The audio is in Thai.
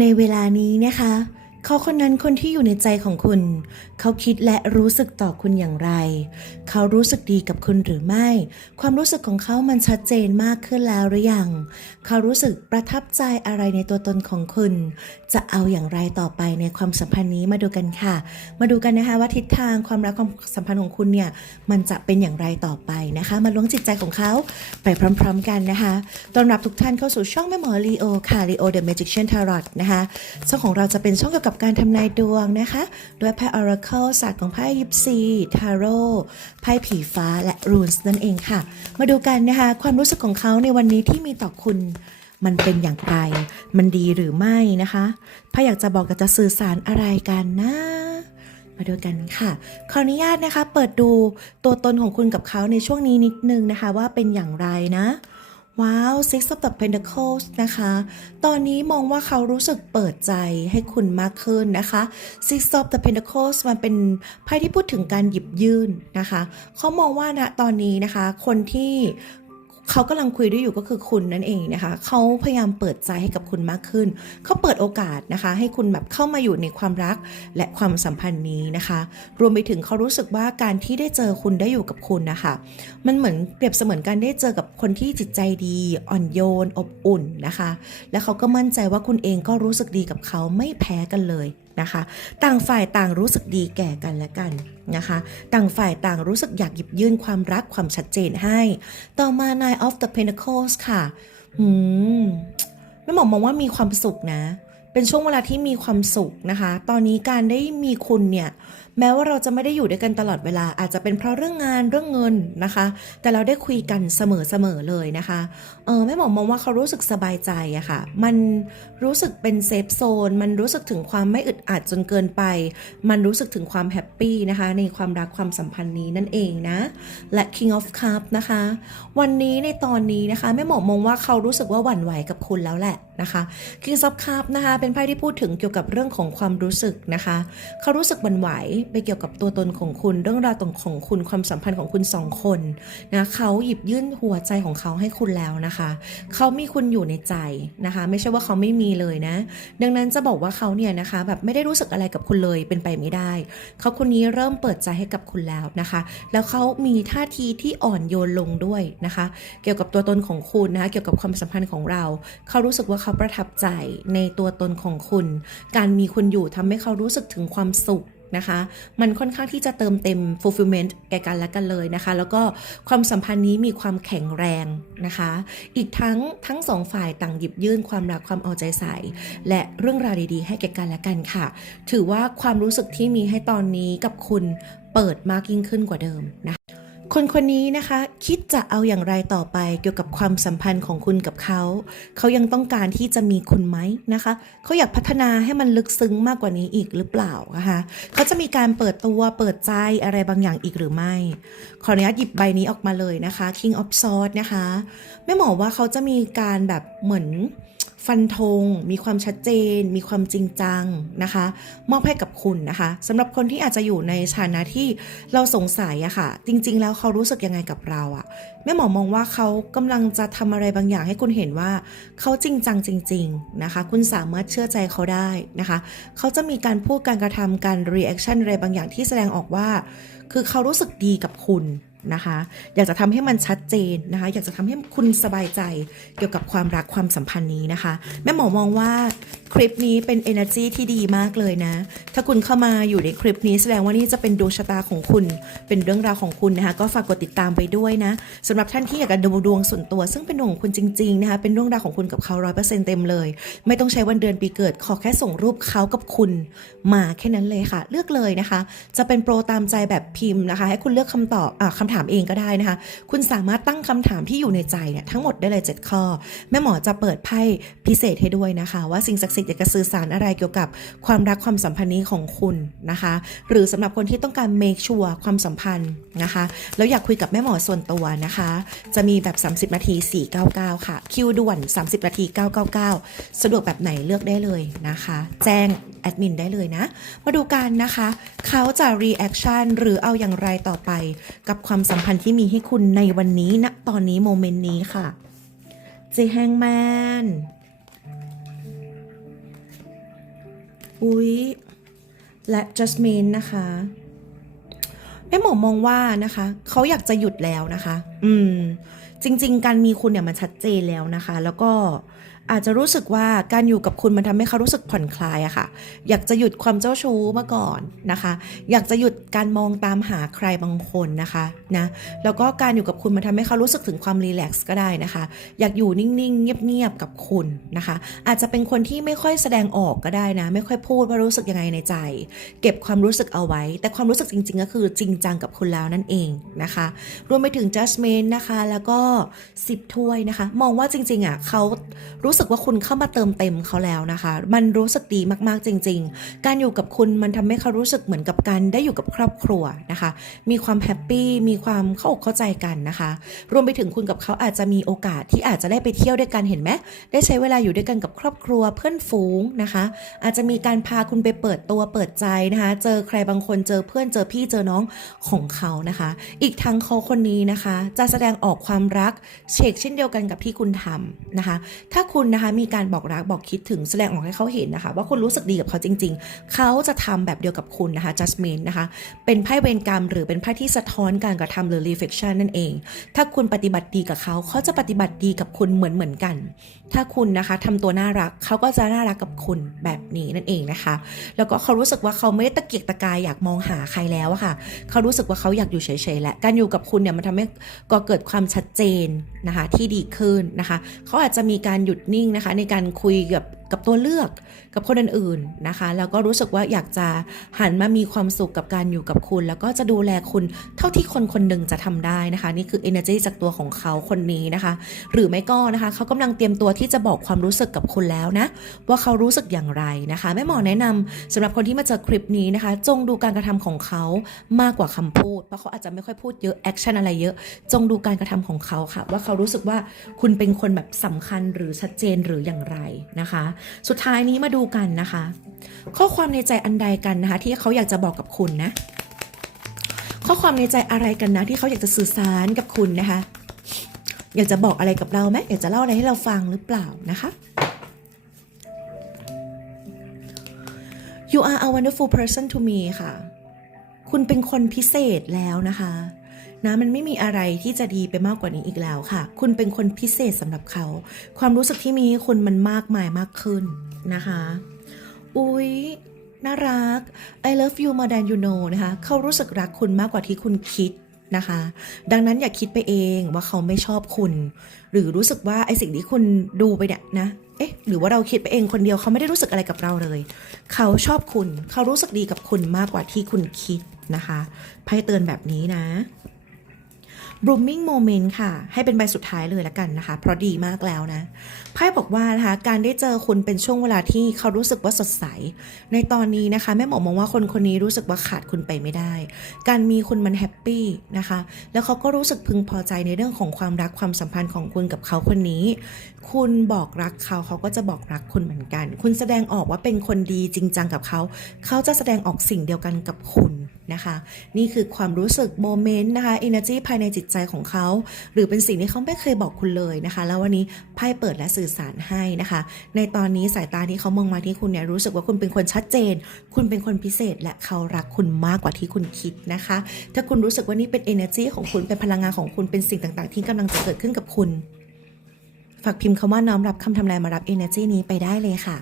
ในเวลานี้นะคะ เขาคนนั้นคนที่อยู่ในใจของคุณ เขาคิดและรู้สึกต่อคุณอย่างไร เขารู้สึกดีกับคุณหรือไม่ ความรู้สึกของเขามันชัดเจนมากขึ้นแล้วหรือยัง เขารู้สึกประทับใจอะไรในตัวตนของคุณ จะเอาอย่างไรต่อไปในความสัมพันธ์นี้มาดูกันค่ะ มาดูกันนะคะว่าทิศทางความรักความสัมพันธ์ของคุณเนี่ยมันจะเป็นอย่างไรต่อไปนะคะ มาล้วงจิตใจของเขาไปพร้อม ๆ กันนะคะต้อนรับทุกท่านเข้าสู่ช่องแม่หมอลีโอค่ะ Leo the Magician Tarot นะคะช่องของเราจะเป็นช่องเกี่ยวกับการทำนายดวงนะคะ ด้วยไพ่ Oracle ศาสตร์ของไพ่ยิปซีทาโร่ไพ่ผีฟ้าและรูนส์นั่นเองค่ะ มาดูกันนะคะ ความรู้สึกของเขาในวันนี้ที่มีต่อคุณมันเป็นอย่างไร มันดีหรือไม่นะคะพระอยากจะบอกกับจะสื่อสารอะไรกันนะ มาดูกันค่ะ ขออนุญาตนะคะ เปิดดูตัวตนของคุณกับเขาในช่วงนี้นิดนึงนะคะ ว่าเป็นอย่างไรนะ ว้าว Six of the Pentacles นะคะ ตอนนี้มองว่าเขารู้สึกเปิดใจให้คุณมากขึ้นนะคะ Six of the Pentacles มันเป็นไพ่ที่พูดถึงการหยิบยื่นนะคะ เขามองว่าณตอนนี้นะคะ คนที่ เขากำลังคุยด้วยอยู่ก็คือคุณนั่นเองนะคะเขาพยายามเปิดใจให้กับคุณมากขึ้น เขาเปิดโอกาสนะคะ ให้คุณแบบเข้ามาอยู่ในความรักและความสัมพันธ์นี้นะคะ รวมไปถึงเขารู้สึกว่าการที่ได้เจอคุณได้อยู่กับคุณนะคะ มันเหมือนเปรียบเสมือนการได้เจอกับคนที่จิตใจดีอ่อนโยน อบอุ่นนะคะ และเขาก็มั่นใจว่าคุณเองก็รู้สึกดีกับเขาไม่แพ้กันเลย นะคะ ต่างฝ่ายต่างรู้สึกดีแก่กันและกันนะคะ ต่างฝ่ายต่างรู้สึกอยากหยิบยื่นความรักความชัดเจนให้ ต่อมา Nine of the Pentacles ค่ะ หืมแม่หมอมองว่ามีความสุขนะ เป็นช่วงเวลาที่มีความสุขนะคะ ตอนนี้การได้มีคุณเนี่ย แม้ว่าเราจะไม่ได้อยู่ด้วยกันตลอดเวลา อาจจะเป็นเพราะเรื่องงานเรื่องเงินนะคะ แต่เราได้คุยกันเสมอๆเลยนะคะเออแม่หมอมองว่าเขารู้สึกสบายใจอะค่ะ มันรู้สึกเป็นเซฟโซน มันรู้สึกถึงความไม่อึดอัดจนเกินไป มันรู้สึกถึงความแฮปปี้นะคะ ในความรักความสัมพันธ์นี้นั่นเองนะ และ King of Cup นะคะ วันนี้ในตอนนี้นะคะแม่หมอมองว่าเขารู้สึกว่าหวั่นไหวกับคุณแล้วแหละนะคะ King of Cup นะคะ เป็นไพ่ที่พูดถึงเกี่ยวกับเรื่องของความรู้สึกนะคะ เขารู้สึกหวั่นไหวไปเกี่ยวกับตัวตนของคุณ เรื่องราวตรงของคุณความสัมพันธ์ของคุณสองคนนะเขาหยิบยื่นหัวใจของเขาให้คุณแล้วนะคะเขามีคุณอยู่ในใจนะคะ ไม่ใช่ว่าเขาไม่มีเลยนะ ดังนั้นจะบอกว่าเขาเนี่ยนะคะแบบไม่ได้รู้สึกอะไรกับคุณเลยเป็นไปไม่ได้ เขาคนนี้เริ่มเปิดใจให้กับคุณแล้วนะคะ แล้วเขามีท่าทีที่อ่อนโยนลงด้วยนะคะ เกี่ยวกับตัวตนของคุณนะคะเกี่ยวกับความสัมพันธ์ของเรา เขารู้สึกว่าเขาประทับใจในตัวตนของคุณ การมีคุณอยู่ทำให้เขารู้สึกถึงความสุข นะคะ มันค่อนข้างที่จะเติมเต็ม fulfillment แก่กันและกันเลยนะคะ แล้วก็ความสัมพันธ์นี้มีความแข็งแรงนะคะ อีกทั้งทั้งสองฝ่ายต่างหยิบยื่นความรักความเอาใจใส่ และเรื่องราวดีๆ ให้แก่กันและกันค่ะ ถือว่าความรู้สึกที่มีให้ตอนนี้กับคุณเปิดมากยิ่งขึ้นกว่าเดิมนะคะ คนคนนี้นะคะ คิดจะเอาอย่างไรต่อไปเกี่ยวกับความสัมพันธ์ของคุณกับเขา เขายังต้องการที่จะมีคุณไหมนะคะ เขาอยากพัฒนาให้มันลึกซึ้งมากกว่านี้อีกหรือเปล่านะคะเขาจะมีการเปิดตัวเปิดใจอะไรบางอย่างอีกหรือไม่ ขออนุญาตหยิบใบนี้ออกมาเลยนะคะ King of Swords นะคะแม่หมอว่าเขาจะมีการแบบเหมือน ฟันธงมีความชัดเจน มีความจริงจังนะคะ มอบให้กับคุณนะคะสำหรับคนที่อาจจะอยู่ในฐานะที่เราสงสัยอะค่ะ จริง ๆ แล้วเขารู้สึกยังไงกับเราอะแม่หมอมองว่าเขากำลังจะทำอะไรบางอย่างให้คุณเห็นว่าเขาจริงจังจริง ๆ นะคะ คุณสามารถเชื่อใจเขาได้นะคะ เขาจะมีการพูดการกระทำการรีแอคชั่นอะไรบางอย่างที่แสดงออกว่า คือเขารู้สึกดีกับคุณ นะคะ อยากจะทำให้มันชัดเจนนะคะ อยากจะทำให้คุณสบายใจเกี่ยวกับความรักความสัมพันธ์นี้นะคะ แม่หมอมองว่าคลิปนี้เป็น energy ที่ดีมากเลยนะ ถ้าคุณเข้ามาอยู่ในคลิปนี้แสดงว่านี่จะเป็นดวงชะตาของคุณ เป็นเรื่องราวของคุณนะคะ ก็ฝากกดติดตามไปด้วยนะสำหรับท่านที่อยากจะดูดวงส่วนตัว ซึ่งเป็นดวงของคุณจริงๆนะคะ เป็นเรื่องราวของคุณกับเขาร้อยเปอร์เซ็นต์เต็มเลย ไม่ต้องใช้วันเดือนปีเกิด ขอแค่ส่งรูปเขากับคุณมาแค่นั้นเลยค่ะ เลือกเลยนะคะ จะเป็นโปรตามใจแบบพิมพ์นะคะ ให้คุณเลือกคำตอบอ่าคำถามเองก็ได้นะคะ คุณสามารถตั้งคำถามที่อยู่ในใจเนี่ยทั้งหมดได้เลย 7 ข้อ แม่หมอจะเปิดไพ่พิเศษให้ด้วยนะคะ ว่าสิ่งศักดิ์สิทธิ์อยากจะสื่อสารอะไรเกี่ยวกับความรักความสัมพันธ์นี้ของคุณนะคะ หรือสำหรับคนที่ต้องการ make sure ความสัมพันธ์นะคะ แล้วอยากคุยกับแม่หมอส่วนตัวนะคะ จะมีแบบ 30 นาที 499 ค่ะ คิวด่วน 30 นาที 999 สะดวกแบบไหนเลือกได้เลยนะคะ แจ้ง แอดมินได้เลยนะ มาดูกันนะคะ เขาจะ reaction หรือเอาอย่างไรต่อไป กับความสัมพันธ์ที่มีให้คุณในวันนี้ณตอนนี้โมเมนต์นี้ค่ะเจแฮงแมนอุ๊ยและจัสมินนะคะแม่หมอมองว่านะคะ เขาอยากจะหยุดแล้วนะคะ อืม จริง ๆ การมีคุณเนี่ยมันชัดเจนแล้วนะคะ แล้วก็ อาจจะรู้สึกว่าการอยู่กับคุณมันทำให้เขารู้สึกผ่อนคลายอะค่ะ อยากจะหยุดความเจ้าชู้มาก่อนนะคะ อยากจะหยุดการมองตามหาใครบางคนนะคะนะแล้วก็การอยู่กับคุณมันทำให้เขารู้สึกถึงความรีแลกซ์ก็ได้นะคะ อยากอยู่นิ่งๆ เงียบๆกับคุณนะคะ อาจจะเป็นคนที่ไม่ค่อยแสดงออกก็ได้นะ ไม่ค่อยพูดว่ารู้สึกยังไงในใจ เก็บความรู้สึกเอาไว้ แต่ความรู้สึกจริง ๆ ก็คือจริงจังกับคุณแล้วนั่นเองนะคะ รวมไปถึง judgment นะคะ แล้วก็ 10 ถ้วยนะคะ มองว่าจริงๆอะเขารูู้้สึกว่าคุณเข้ามาเติมเต็มเขาแล้วนะคะ มันรู้สึกดีมากๆจริง ๆ การอยู่กับคุณมันทำให้เขารู้สึกเหมือนกับการได้อยู่กับครอบครัวนะคะ มีความแฮปปี้มีความเข้าอกเข้าใจกันนะคะ รวมไปถึงคุณกับเขาอาจจะมีโอกาสที่อาจจะได้ไปเที่ยวด้วยกันเห็นไหมได้ใช้เวลาอยู่ด้วยกันกับครอบครัวเพื่อนฝูงนะคะ อาจจะมีการพาคุณไปเปิดตัวเปิดใจนะคะ เจอใครบางคนเจอเพื่อนเจอพี่เจอน้องของเขานะคะ อีกทั้งเขาคนนี้นะคะ จะแสดงออกความรักเชกเช่นเดียวกันกับที่คุณทำนะคะ ถ้าคุณนะคะมีการบอกรักบอกคิดถึงแสดงออกให้เขาเห็นนะคะ ว่าคุณรู้สึกดีกับเขาจริง ๆ เขาจะทำแบบเดียวกับคุณนะคะ judgment นะคะ เป็นไพ่เวรกรรม หรือเป็นไพ่ที่สะท้อนการกระทำหรือ reflection นั่นเอง ถ้าคุณปฏิบัติดีกับเขา เขาจะปฏิบัติดีกับคุณเหมือนเหมือนกัน ถ้าคุณนะคะทำตัวน่ารัก เขาก็จะน่ารักกับคุณแบบนี้นั่นเองนะคะ แล้วก็เขารู้สึกว่าเขาไม่ได้ตะเกียกตะกายอยากมองหาใครแล้วอะค่ะ เขารู้สึกว่าเขาอยากอยู่เฉยๆและการอยู่กับคุณเนี่ยมันทำให้ก็เกิดความชัดเจนนะคะที่ดีขึ้นนะคะ เขาอาจจะมีการหยุดนิ่งนะคะ ในการคุยกับ กับตัวเลือกกับคนอื่นๆนะคะ แล้วก็รู้สึกว่าอยากจะหันมามีความสุขกับการอยู่กับคุณ แล้วก็จะดูแลคุณเท่าที่คนคนหนึ่งจะทำได้นะคะ นี่คือ energy จากตัวของเขาคนนี้นะคะ หรือไม่ก็นะคะเขากำลังเตรียมตัวที่จะบอกความรู้สึกกับคุณแล้วนะ ว่าเขารู้สึกอย่างไรนะคะแม่หมอแนะนำสำหรับคนที่มาเจอคลิปนี้นะคะ จงดูการกระทำของเขามากกว่าคำพูด เพราะเขาอาจจะไม่ค่อยพูดเยอะแอคชั่นอะไรเยอะ จงดูการกระทำของเขาค่ะ ว่าเขารู้สึกว่าคุณเป็นคนแบบสำคัญหรือชัดเจนหรืออย่างไรนะคะสุดท้ายนี้มาดูกันนะคะ ข้อความในใจอันใดกันนะคะ ที่เขาอยากจะบอกกับคุณนะ ข้อความในใจอะไรกันนะ ที่เขาอยากจะสื่อสารกับคุณนะคะ อยากจะบอกอะไรกับเราไหมอยากจะเล่าอะไรให้เราฟังหรือเปล่านะคะ You are a wonderful person to me ค่ะ คุณเป็นคนพิเศษแล้วนะคะ นะมันไม่มีอะไรที่จะดีไปมากกว่านี้อีกแล้วค่ะ คุณเป็นคนพิเศษสำหรับเขา ความรู้สึกที่มีให้คุณมันมากมายมากขึ้นนะคะ อุ๊ยน่ารัก I love you more than you know นะคะ เขารู้สึกรักคุณมากกว่าที่คุณคิดนะคะ ดังนั้นอย่าคิดไปเองว่าเขาไม่ชอบคุณ หรือรู้สึกว่าไอสิ่งที่คุณดูไปเนี่ยนะ เอ๊ะ หรือว่าเราคิดไปเองคนเดียวเขาไม่ได้รู้สึกอะไรกับเราเลย เขาชอบคุณ เขารู้สึกดีกับคุณมากกว่าที่คุณคิดนะคะ ไพ่เตือนแบบนี้นะ blooming moment ค่ะ ให้เป็นใบสุดท้ายเลยละกันนะคะ เพราะดีมากแล้วนะไพ่บอกว่านะคะ การได้เจอคุณเป็นช่วงเวลาที่เขารู้สึกว่าสดใส ในตอนนี้นะคะแม่หมอมองว่าคนคนนี้รู้สึกว่าขาดคุณไปไม่ได้ การมีคุณมันแฮปปี้นะคะ แล้วเขาก็รู้สึกพึงพอใจในเรื่องของความรักความสัมพันธ์ของคุณกับเขาคนนี้ คุณบอกรักเขาเขาก็จะบอกรักคุณเหมือนกัน คุณแสดงออกว่าเป็นคนดีจริงจังกับเขา เขาจะแสดงออกสิ่งเดียวกันกับคุณ นะคะ นี่คือความรู้สึกโมเมนต์นะคะ energy ภายในจิตใจของเขา หรือเป็นสิ่งที่เขาไม่เคยบอกคุณเลยนะคะ แล้ววันนี้ไพ่เปิดและสื่อสารให้นะคะ ในตอนนี้สายตาที่เขามองมาที่คุณเนี่ยรู้สึกว่าคุณเป็นคนชัดเจน คุณเป็นคนพิเศษและเขารักคุณมากกว่าที่คุณคิดนะคะ ถ้าคุณรู้สึกว่านี่เป็น energy ของคุณเป็นพลังงานของคุณเป็นสิ่งต่างๆ ที่กำลังจะเกิดขึ้นกับคุณฝากพิมพ์คำว่าน้อมรับคำทำนายมารับ energy นี้ไปได้เลยค่ะ